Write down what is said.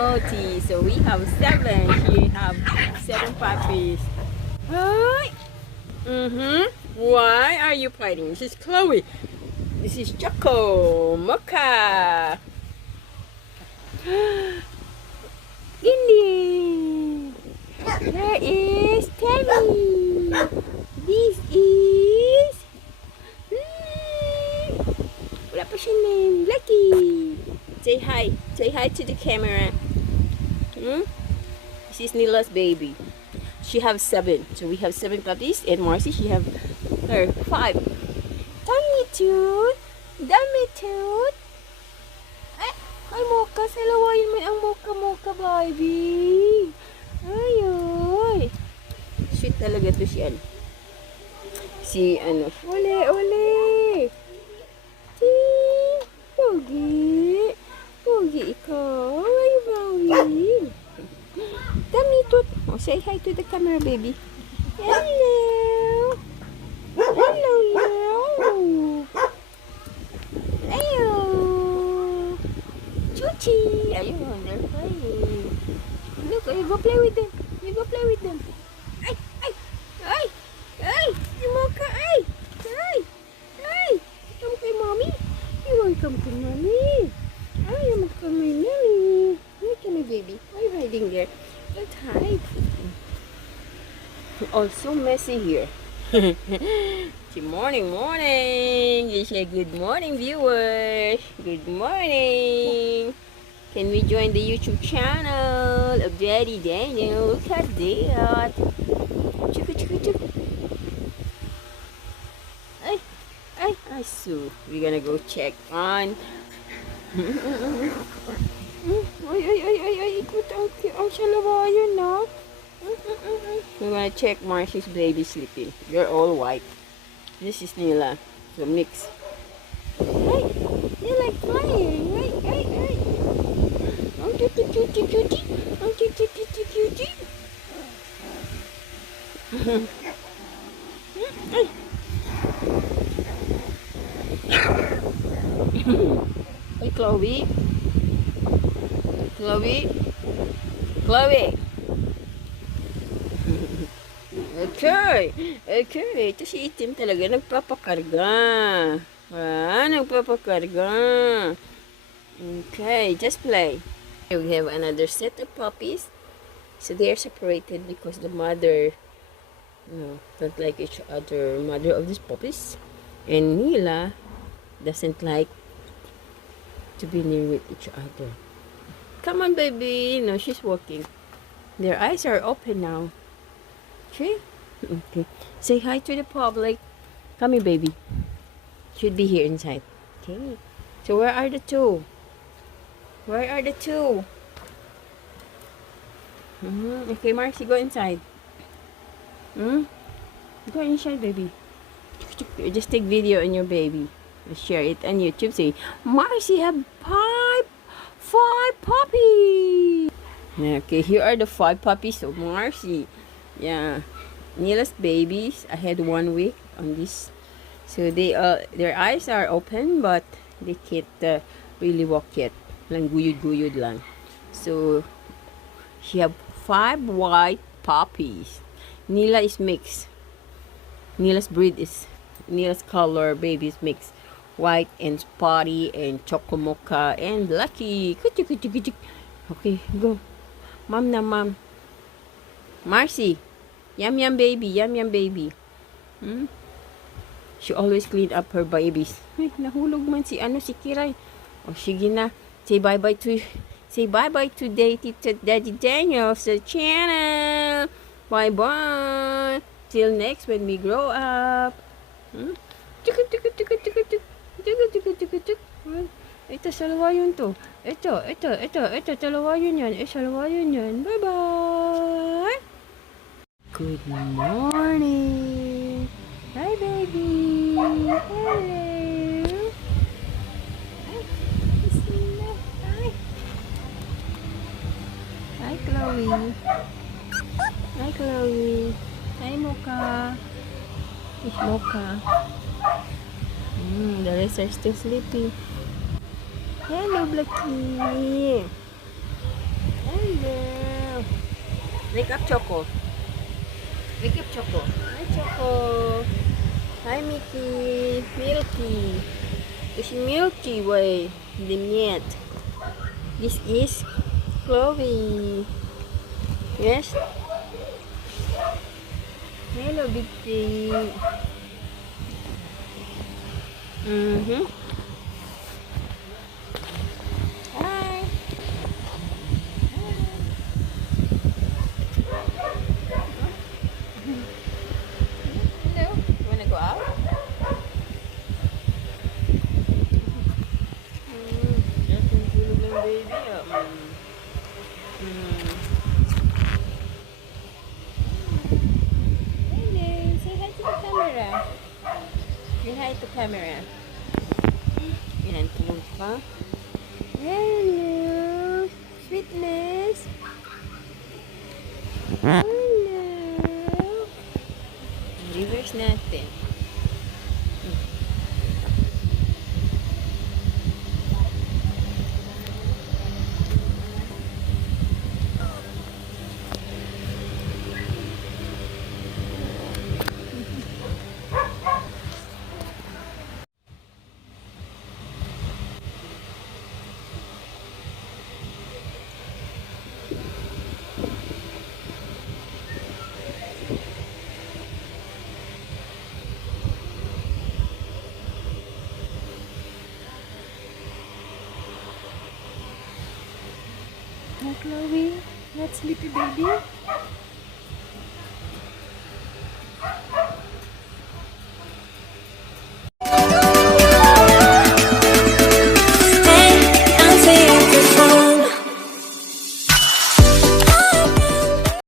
naughty. So we have 7. She have 7 puppies. Hi. Why are you fighting? This is Chloe. This is Choco. Mocha. Indy. There is Tammy. This is... wala pa siya name. Lucky. Say hi. Say hi to the camera. This is Nila's baby. She have 7. So we have 7 puppies. And Marcy, she have her 5. Tiny Toot. Dummy Toot. Ay, Mocha. Salawayin mo ang Mocha, baby. Ay. Sweet talaga to siya. Si, Ole. Pogi. Pogi ikaw. Ay, Bowie. Dummy Toot. Oh, say hi to the camera, baby. Hello. Ayo. Chuchi. Ayun, they're playing. Look, you go play with them. Ay. Si Mocha, ay. Come kay mommy. You want to come to mommy? Ay, you want to come to mommy. Look at me, baby. Why are you hiding there? Let's hide. Also messy here. Good morning. You say good morning, viewers. Good morning. Can we join the YouTube channel of Daddy Daniel? Look at that. Chuk. Ay, so we're gonna go check on. Ay, ikot ang salawayan na. We're gonna check Marcy's baby sleeping. They're all white. This is Nila. So mix. Hey, you like flying. Hey. Oh, cutie. Oh, cutie. Hey, Chloe. Okay. Ito si Itim talaga nagpapakarga. Okay, just play. Here we have another set of puppies. So they are separated because the mother don't like each other. Mother of these puppies. And Nila doesn't like to be near with each other. Come on, baby. No, she's walking. Their eyes are open now. Okay? Okay. Say hi to the public. Come here, baby. Should be here inside. Okay. So where are the two? Okay, Marcy, go inside. Go inside, baby. Just take video on your baby. Share it on YouTube. Say, Marcy have 5 puppies. Okay, here are the 5 puppies of Marcy. Yeah, Nila's babies. I had 1 week on this, so they their eyes are open, but they can't really walk yet. Lang guyud lang. So she have 5 white puppies. Nila is mixed. Nila's color baby is mixed. White and spotty and choco mocha and lucky. Okay, go. Mom. Marcy. Yum baby. She always clean up her babies. Ay, nahulog man si Kiray. O sige na. Say bye-bye today to Daddy Daniel's channel. Bye-bye. Till next when we grow up. Ito, salawayan to. Ito, salawayan yan. Bye-bye. Good morning. Hi, baby. Hello. Hi, Chloe. Hi, Mocha. It's Mocha. The rest are still sleeping. Hello, Blackie. Hello. Wake up, Choco. Wake up, Choco. Hi, Choco. Hi, Mickey. Milky. It's Milky Way. The meat. This is Chloe. Yes. Hello, big thing. Hi. Hello. You wanna go out? Yes, yung tulog ng baby. Hello. Say hi to the camera. Say hi to camera. Yan, tulog pa. Hello. Sweetness. Hello. Reverse natin. Hi, Chloe. That's little baby.